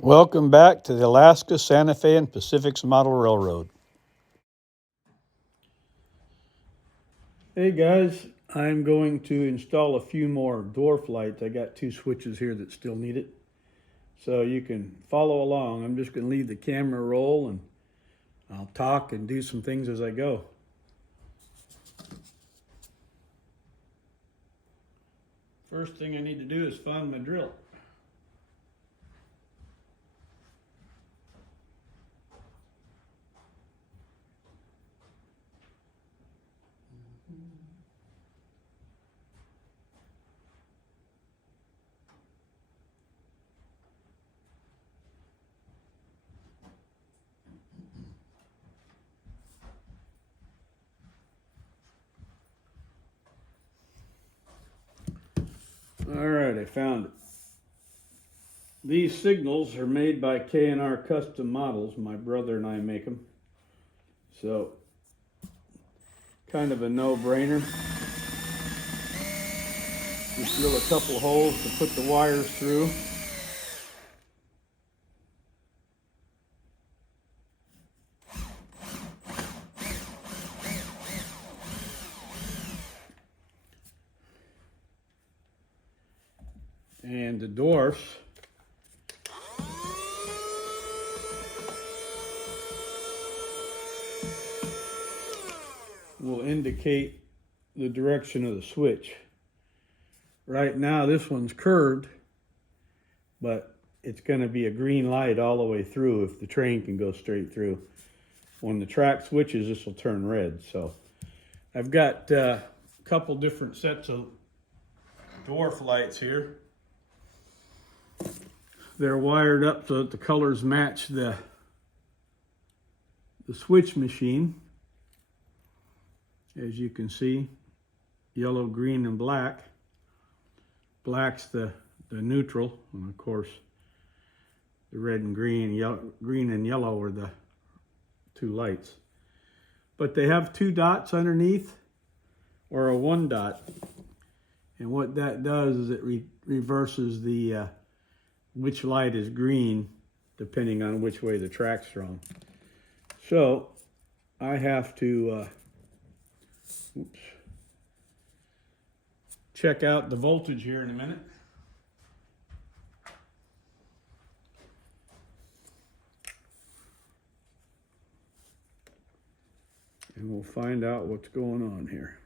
Welcome back to the Alaska, Santa Fe, and Pacific's Model Railroad. Hey guys, I'm going to install a few more dwarf lights. I got two switches here that still need it. So you can follow along. I'm just going to leave the camera roll and I'll talk and do some things as I go. First thing I need to do is find my drill. All right, I found it. These signals are made by K&R Custom Models. My brother and I make them. So, kind of a no-brainer. Just drill a couple holes to put the wires through. And the dwarfs will indicate the direction of the switch. Right now this one's curved, but it's going to be a green light all the way through if the train can go straight through. When the track switches, this will turn red. So I've got a couple different sets of dwarf lights here. They're wired up so that the colors match the switch machine. As you can see, yellow, green, and black. Black's the neutral, and of course the red and green and yellow are the two lights. But they have two dots underneath, or a one dot, and what that does is it reverses the which light is green depending on which way the track's from. So I have to check out the voltage here in a minute. And we'll find out what's going on here.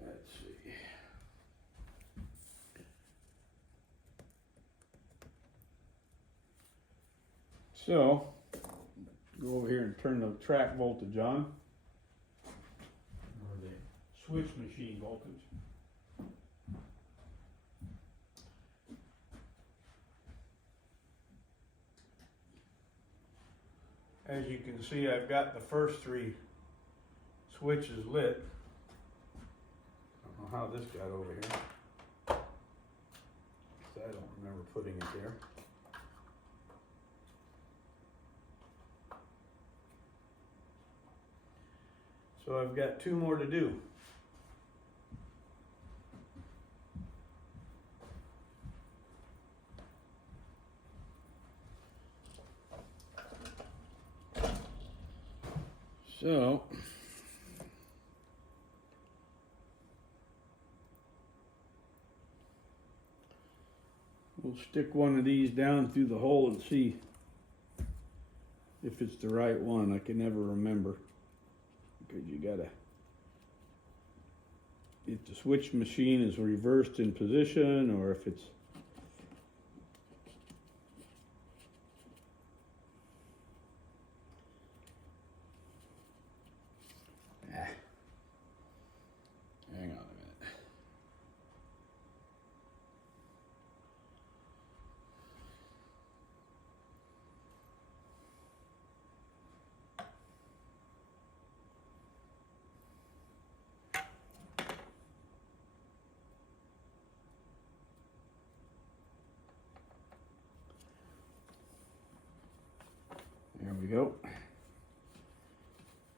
Let's see. So, go over here and turn the track voltage on, or the switch machine voltage. As you can see, I've got the first three switches lit. I don't know how this got over here. I don't remember putting it there. So I've got two more to do. So we'll stick one of these down through the hole and see if it's the right one. I can never remember, because you gotta, if the switch machine is reversed in position or if it's hang on a minute. There we go.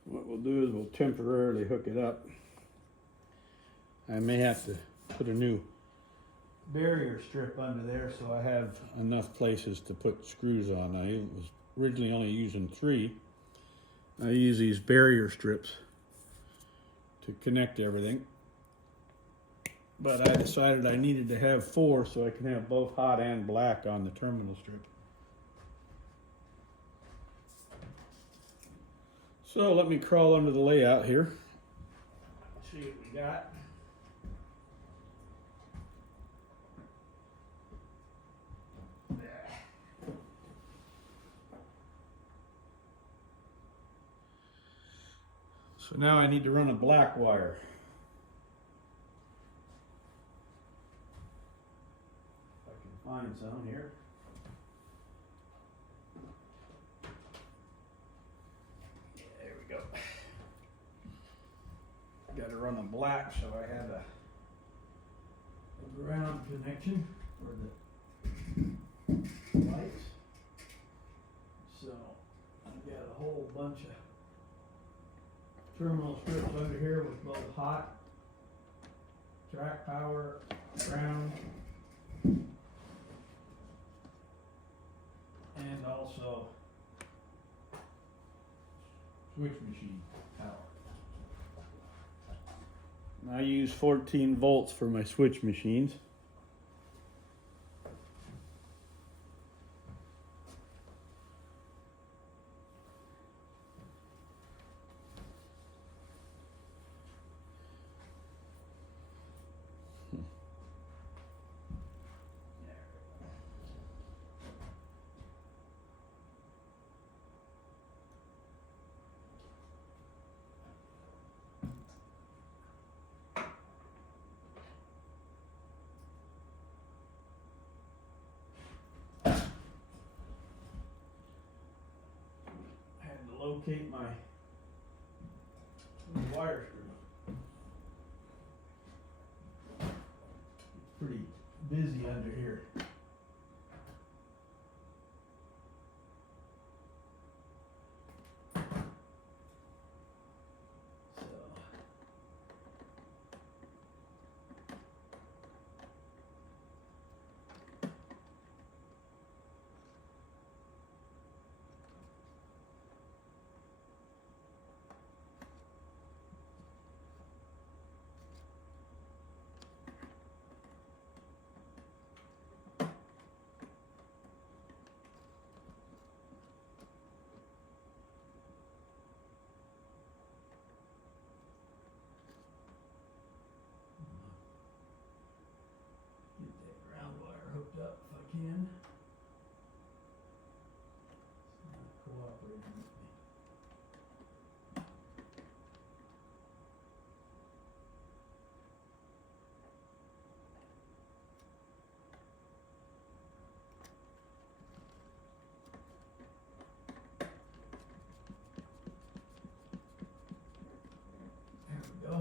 What we'll do is we'll temporarily hook it up. I may have to put a new barrier strip under there so I have enough places to put screws on. I was originally only using 3. I use these barrier strips to connect everything. But I decided I needed to have 4 so I can have both hot and black on the terminal strip. So let me crawl under the layout here. See what we got. So now I need to run a black wire. If I can find some here. There we go. Got to run a black, so I have a ground connection for the lights. So I've got a whole bunch of terminal strips under here with both hot, track power, ground, and also switch machine power. I use 14 volts for my switch machines. Locate my wire screw. It's pretty busy under here. Hooked up if I can. It's not cooperating with me. There we go.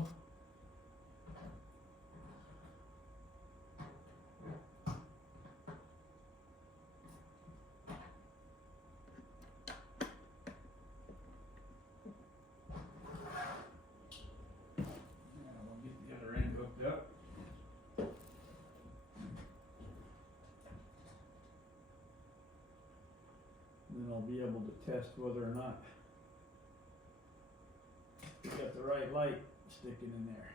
Yep. Then I'll be able to test whether or not we got the right light sticking in there.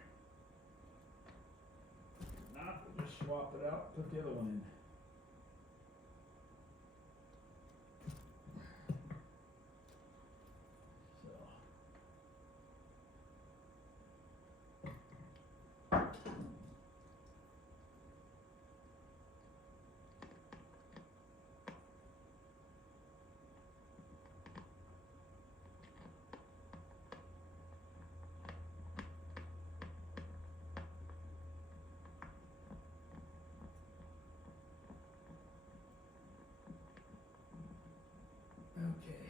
If not, we'll just swap it out, put the other one in. Okay.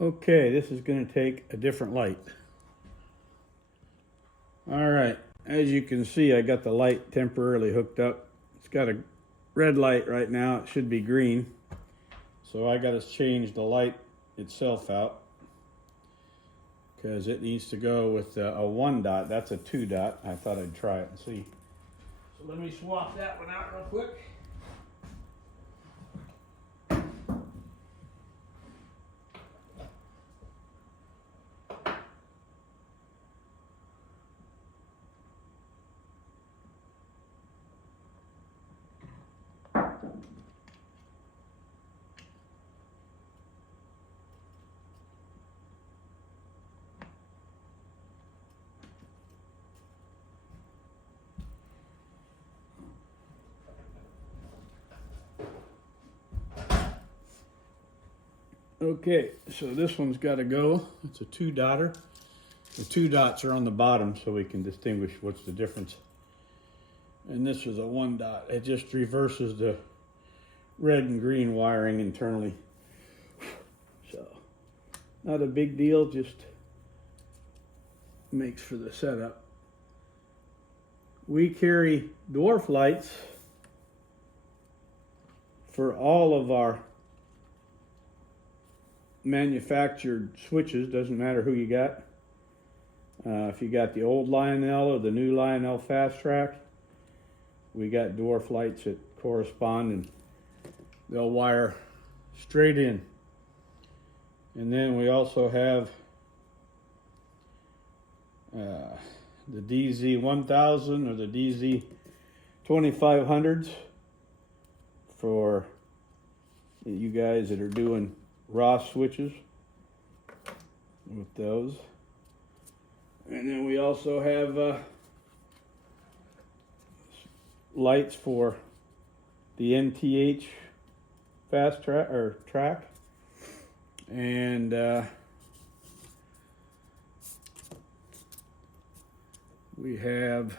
Okay, this is going to take a different light. All right, as you can see, I got the light temporarily hooked up. It's got a red light right now. It should be green. So I got to change the light itself out because it needs to go with a 1 dot. That's a 2 dot. I thought I'd try it and see. So let me swap that one out real quick. Okay, so this one's got to go. It's a 2 dotter. The 2 dots are on the bottom so we can distinguish what's the difference. And this is a 1 dot. It just reverses the red and green wiring internally. So, not a big deal, just makes for the setup. We carry dwarf lights for all of our manufactured switches. Doesn't matter who you got. If you got the old Lionel or the new Lionel Fast Track, we got dwarf lights that correspond, and they'll wire straight in. And then we also have the DZ1000 or the DZ2500s for you guys that are doing Ross switches with those. And then we also have lights for the NTH fast track or track, and we have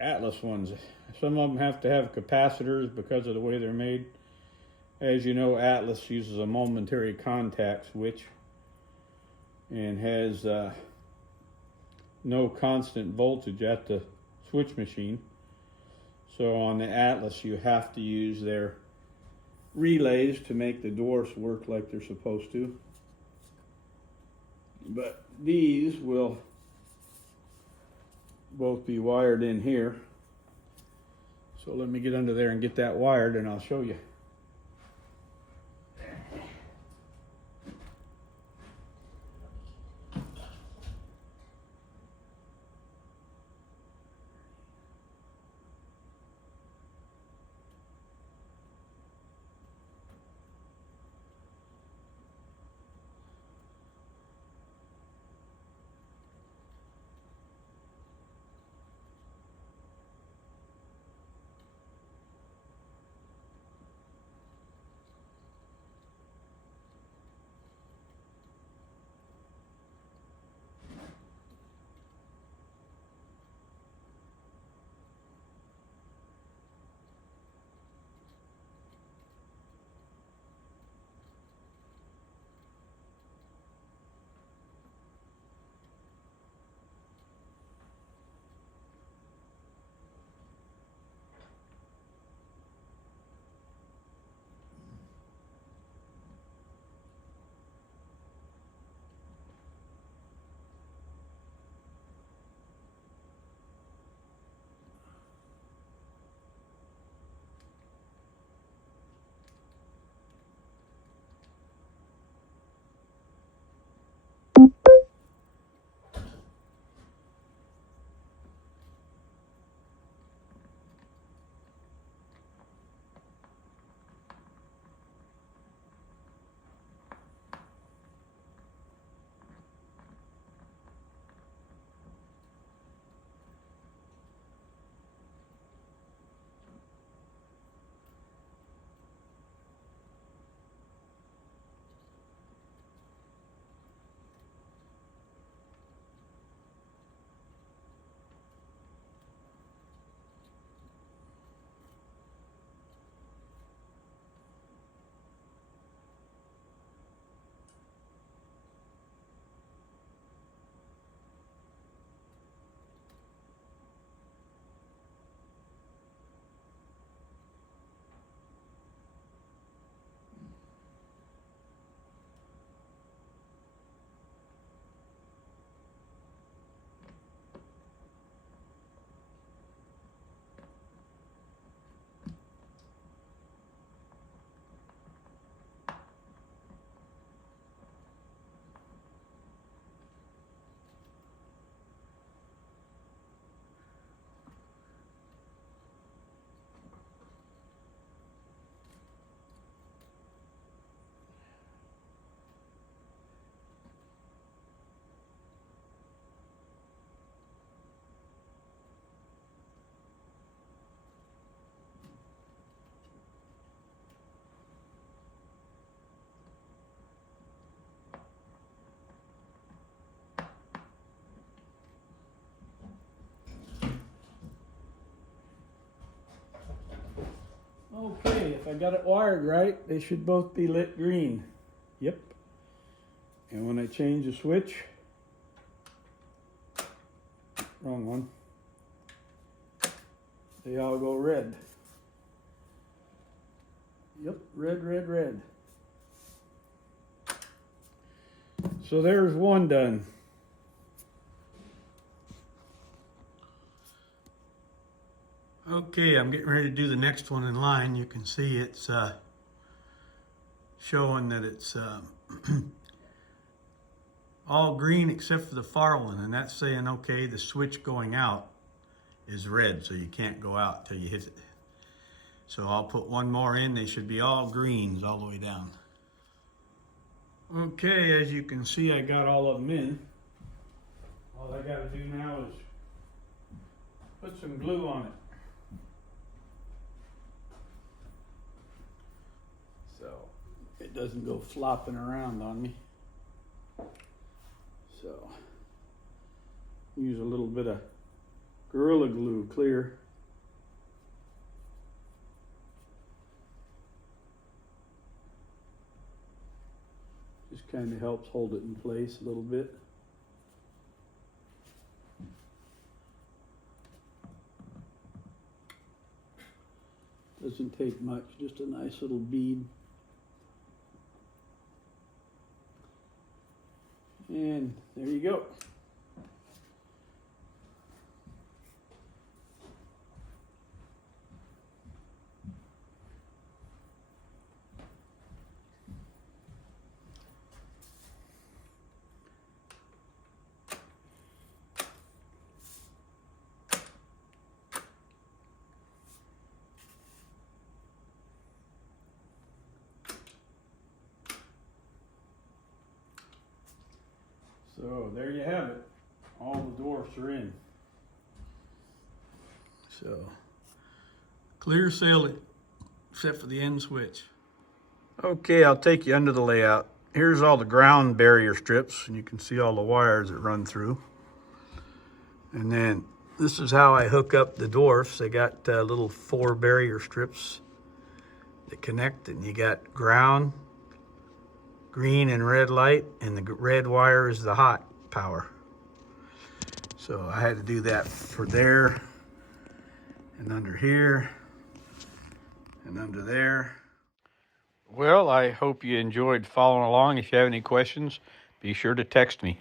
Atlas ones. Some of them have to have capacitors because of the way they're made. As you know, Atlas uses a momentary contact switch and has no constant voltage at the switch machine. So on the Atlas, you have to use their relays to make the dwarfs work like they're supposed to. But these will both be wired in here. So let me get under there and get that wired, and I'll show you. Okay, if I got it wired right, they should both be lit green. Yep. And when I change the switch, wrong one, they all go red. Yep, red, red, red. So there's one done. Okay, I'm getting ready to do the next one in line. You can see it's showing that it's all green except for the far one, and that's saying, okay, the switch going out is red, so you can't go out till you hit it. So I'll put one more in. They should be all greens all the way down. Okay, as you can see, I got all of them in. All I got to do now is put some glue on it. So it doesn't go flopping around on me. So use a little bit of Gorilla Glue clear. Just kind of helps hold it in place a little bit. Doesn't take much, just a nice little bead. And there you go. So there you have it. All the dwarfs are in. So clear sailing, except for the end switch. Okay, I'll take you under the layout. Here's all the ground barrier strips, and you can see all the wires that run through. And then this is how I hook up the dwarfs. They got little 4 barrier strips that connect, and you got ground, green and red light, and the red wire is the hot power. So I had to do that for there, and under here, and under there. Well, I hope you enjoyed following along. If you have any questions, be sure to text me.